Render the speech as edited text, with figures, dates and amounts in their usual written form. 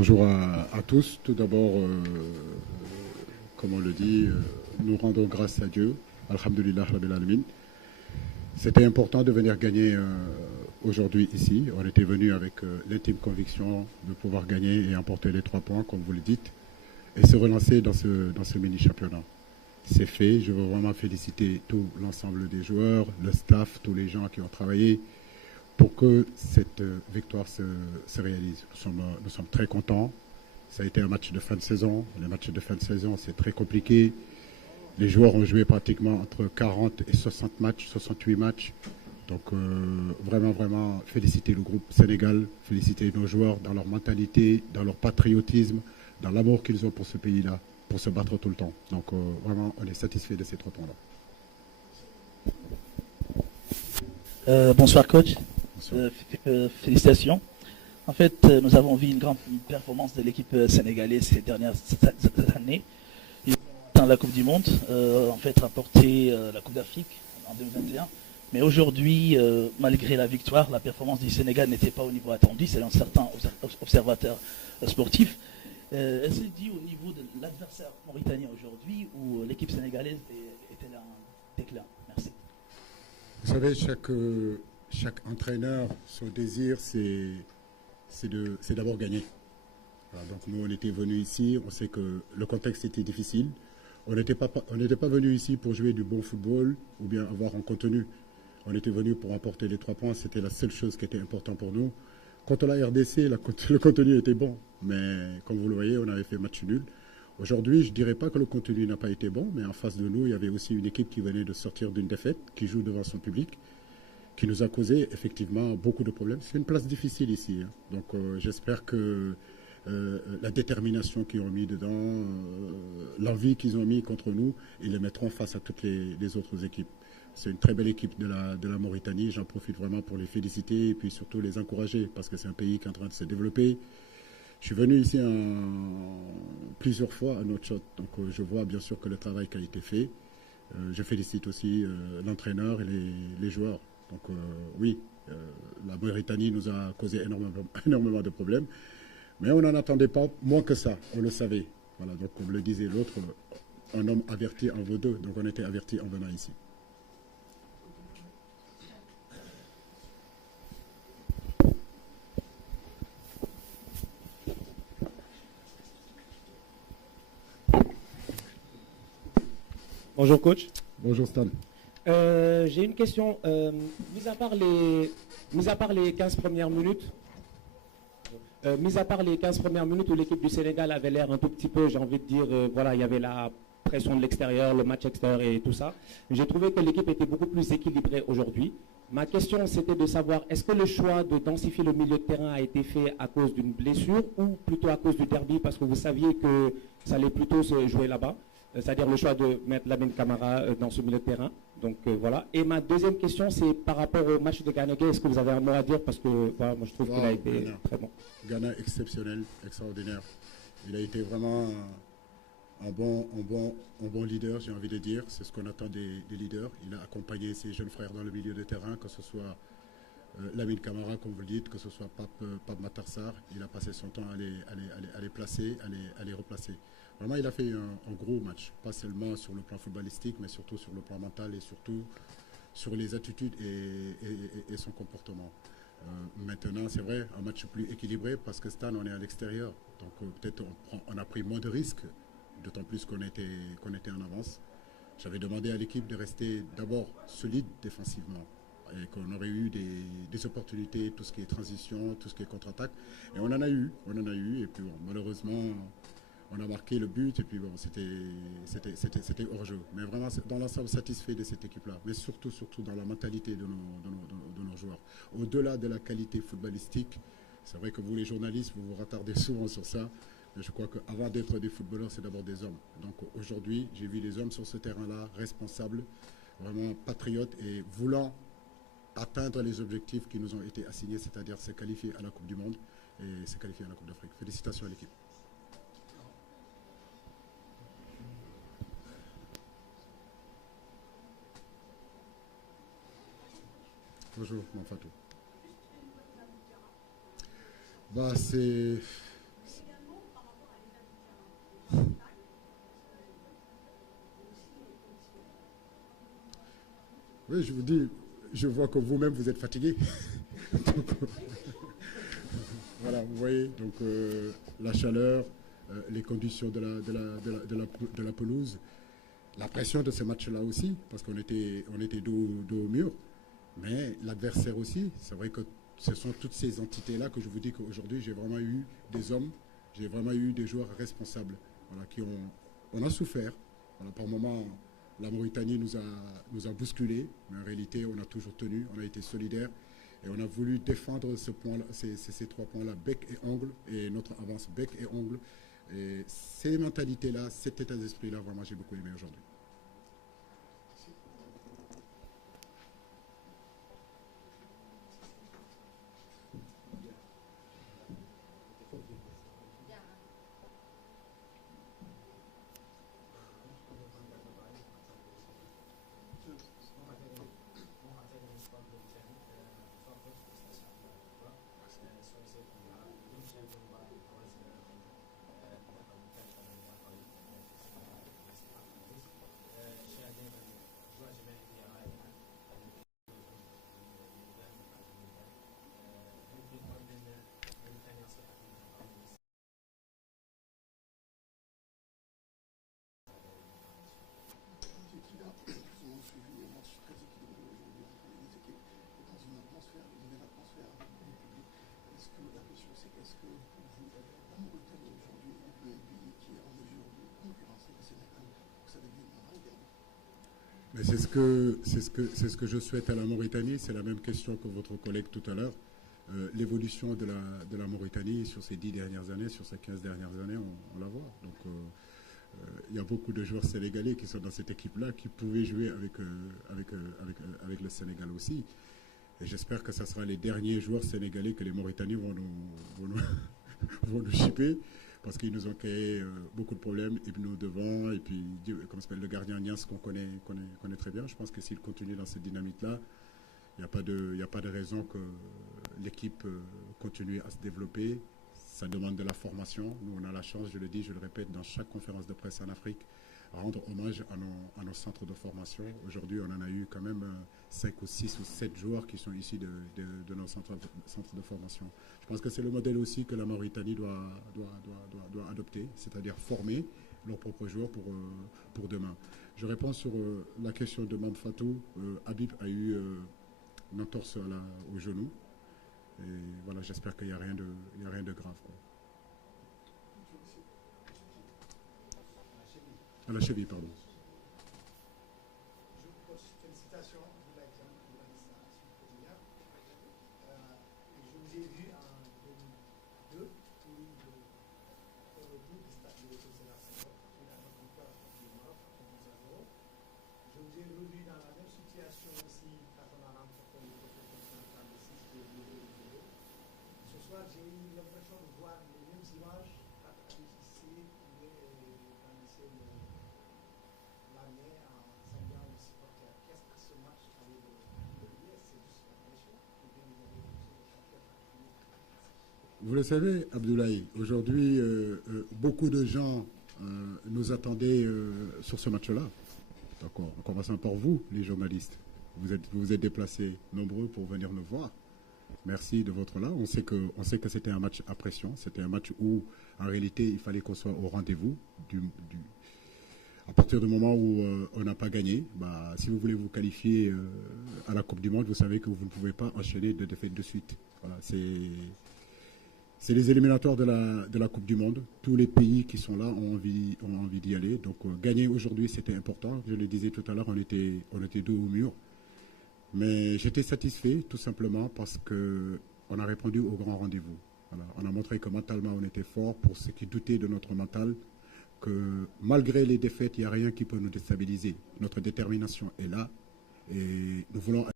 Bonjour à tous. Tout d'abord, comme on le dit, nous rendons grâce à Dieu. Alhamdulillah Rabbil Alamin. C'était important de venir gagner aujourd'hui ici. On était venu avec l'intime conviction de pouvoir gagner et emporter les 3 points, comme vous le dites, et se relancer dans ce mini-championnat. C'est fait. Je veux vraiment féliciter tout l'ensemble des joueurs, le staff, tous les gens qui ont travaillé pour que cette victoire se réalise. Nous sommes très contents. Ça a été un match de fin de saison. Les matchs de fin de saison, c'est très compliqué. Les joueurs ont joué pratiquement entre 40 et 60 matchs, 68 matchs. Donc vraiment, féliciter le groupe Sénégal, féliciter nos joueurs dans leur mentalité, dans leur patriotisme, dans l'amour qu'ils ont pour ce pays-là, pour se battre tout le temps. Donc vraiment, on est satisfait de ces 3 points-là. Bonsoir coach. Félicitations. En fait, nous avons vu une grande performance de l'équipe sénégalaise ces dernières années. Ils ont atteint la Coupe du Monde, en fait remporté la Coupe d'Afrique en 2021. Mais aujourd'hui, malgré la victoire, la performance du Sénégal n'était pas au niveau attendu, selon certains observateurs sportifs. Est-ce dit au niveau de l'adversaire mauritanien aujourd'hui où l'équipe sénégalaise était en déclin? Merci. Vous savez, chaque entraîneur, son désir, c'est d'abord gagner. Voilà, donc nous, on était venus ici, on sait que le contexte était difficile. On n'était pas venus ici pour jouer du bon football ou bien avoir un contenu. On était venus pour apporter les 3 points, c'était la seule chose qui était importante pour nous. Contre la RDC, le contenu était bon, mais comme vous le voyez, on avait fait match nul. Aujourd'hui, je ne dirais pas que le contenu n'a pas été bon, mais en face de nous, il y avait aussi une équipe qui venait de sortir d'une défaite, qui joue devant son public, qui nous a causé effectivement beaucoup de problèmes. C'est une place difficile ici. Hein. Donc j'espère que la détermination qu'ils ont mis dedans, l'envie qu'ils ont mis contre nous, ils les mettront face à toutes les autres équipes. C'est une très belle équipe de la Mauritanie. J'en profite vraiment pour les féliciter et puis surtout les encourager parce que c'est un pays qui est en train de se développer. Je suis venu ici plusieurs fois à Nouakchott, donc je vois bien sûr que le travail qui a été fait. Je félicite aussi l'entraîneur et les joueurs. Donc oui, la Mauritanie nous a causé énormément de problèmes, mais on n'en attendait pas moins que ça, on le savait. Voilà, donc comme le disait l'autre, un homme averti en vaut 2, donc on était averti en venant ici. Bonjour coach. Bonjour Stan. J'ai une question. Mis à part les 15 premières minutes, où l'équipe du Sénégal avait l'air un tout petit peu, j'ai envie de dire, voilà, il y avait la pression de l'extérieur, le match extérieur et tout ça. J'ai trouvé que l'équipe était beaucoup plus équilibrée aujourd'hui. Ma question, c'était de savoir, est-ce que le choix de densifier le milieu de terrain a été fait à cause d'une blessure ou plutôt à cause du derby parce que vous saviez que ça allait plutôt se jouer là-bas? C'est-à-dire le choix de mettre Lamine Camara dans ce milieu de terrain. Donc voilà. Et ma deuxième question, c'est par rapport au match de Ghana. Est-ce que vous avez un mot à dire? Parce que voilà, moi je trouve qu'il a été très bon. Ghana exceptionnel, extraordinaire. Il a été vraiment un bon leader, j'ai envie de dire. C'est ce qu'on attend des leaders. Il a accompagné ses jeunes frères dans le milieu de terrain, que ce soit Lamine Camara, comme vous le dites, que ce soit Pape Matar Sarr. Il a passé son temps à les placer, à les replacer. Vraiment, il a fait un gros match, pas seulement sur le plan footballistique, mais surtout sur le plan mental et surtout sur les attitudes et son comportement. Maintenant, c'est vrai, un match plus équilibré parce que Stan, on est à l'extérieur. Donc peut-être on a pris moins de risques, d'autant plus qu'on était en avance. J'avais demandé à l'équipe de rester d'abord solide défensivement et qu'on aurait eu des opportunités, tout ce qui est transition, tout ce qui est contre-attaque. Et on en a eu. Et puis bon, malheureusement, on a marqué le but et puis bon, c'était hors jeu. Mais vraiment, dans l'ensemble, satisfait de cette équipe-là. Mais surtout dans la mentalité de nos joueurs. Au-delà de la qualité footballistique, c'est vrai que vous, les journalistes, vous vous retardez souvent sur ça. Mais je crois qu'avant d'être des footballeurs, c'est d'abord des hommes. Donc aujourd'hui, j'ai vu des hommes sur ce terrain-là, responsables, vraiment patriotes et voulant atteindre les objectifs qui nous ont été assignés, c'est-à-dire se qualifier à la Coupe du Monde et se qualifier à la Coupe d'Afrique. Félicitations à l'équipe. Bonjour, Manfatou. Bah, Oui, je vous dis, je vois que vous-même, vous êtes fatigué. Donc, voilà, vous voyez, donc la chaleur, les conditions de la pelouse, la pression de ce match-là aussi, parce qu'on était dos au mur, mais l'adversaire aussi. C'est vrai que ce sont toutes ces entités-là que je vous dis qu'aujourd'hui, j'ai vraiment eu des hommes, j'ai vraiment eu des joueurs responsables, voilà, on a souffert. Voilà, par moments, la Mauritanie nous a bousculés, mais en réalité, on a toujours tenu, on a été solidaires et on a voulu défendre ces 3 points-là, bec et ongle, et notre avance bec et ongle. Et ces mentalités-là, cet état d'esprit-là, vraiment, j'ai beaucoup aimé aujourd'hui. Mais c'est ce que je souhaite à la Mauritanie. C'est la même question que votre collègue tout à l'heure. L'évolution de la Mauritanie sur ces 10 dernières années, sur ces 15 dernières années, on la voit. Donc, il y a beaucoup de joueurs sénégalais qui sont dans cette équipe-là, qui pouvaient jouer avec le Sénégal aussi. Et j'espère que ce sera les derniers joueurs sénégalais que les Mauritaniens vont nous chipper, parce qu'ils nous ont créé beaucoup de problèmes. Ibnou devant, et puis, comment s'appelle, le gardien Nias qu'on connaît très bien. Je pense que s'il continue dans cette dynamique-là, il n'y a pas de raison que l'équipe continue à se développer. Ça demande de la formation. Nous, on a la chance, je le dis, je le répète, dans chaque conférence de presse en Afrique, à rendre hommage à nos centres de formation. Aujourd'hui, on en a eu quand même 5 ou 6 ou 7 joueurs qui sont issus de nos centres de formation. Je pense que c'est le modèle aussi que la Mauritanie doit adopter, c'est-à-dire former leurs propres joueurs pour demain. Je réponds sur la question de Mame Fatou. Habib a eu une entorse au genou. Et voilà, j'espère qu'il n'y a rien de grave, quoi. À la cheville, pardon. Félicitations, vous l'avez dit, je vous ai vu en 2002 pour le retour du stade de Sénégal Senghor, suite à notre victoire contre le Maroc, 2-0. Je vous ai revu dans la même situation aussi quand on a remporté le trophée continental de 6 de. Ce soir, j'ai eu l'impression de voir les mêmes images quand Alice ici pouvait lancer l'année en saluant les supporters. Qu'est-ce que ce match avait de lié? C'est juste la pression ou bien vous avez quelque chose de particulier? Vous le savez, Abdoulaye, aujourd'hui, beaucoup de gens nous attendaient sur ce match-là. D'accord. En commençant par vous, les journalistes. Vous vous êtes déplacés nombreux pour venir nous voir. Merci de votre là. On sait que c'était un match à pression. C'était un match où, en réalité, il fallait qu'on soit au rendez-vous. À partir du moment où on n'a pas gagné, si vous voulez vous qualifier à la Coupe du Monde, vous savez que vous ne pouvez pas enchaîner de défaites de suite. Voilà, c'est les éliminatoires de la Coupe du Monde. Tous les pays qui sont là ont envie d'y aller. Donc gagner aujourd'hui, c'était important. Je le disais tout à l'heure, on était dos au mur. Mais j'étais satisfait tout simplement parce qu'on a répondu au grand rendez-vous. Voilà. On a montré que mentalement on était fort. Pour ceux qui doutaient de notre mental, que malgré les défaites, il n'y a rien qui peut nous déstabiliser. Notre détermination est là et nous voulons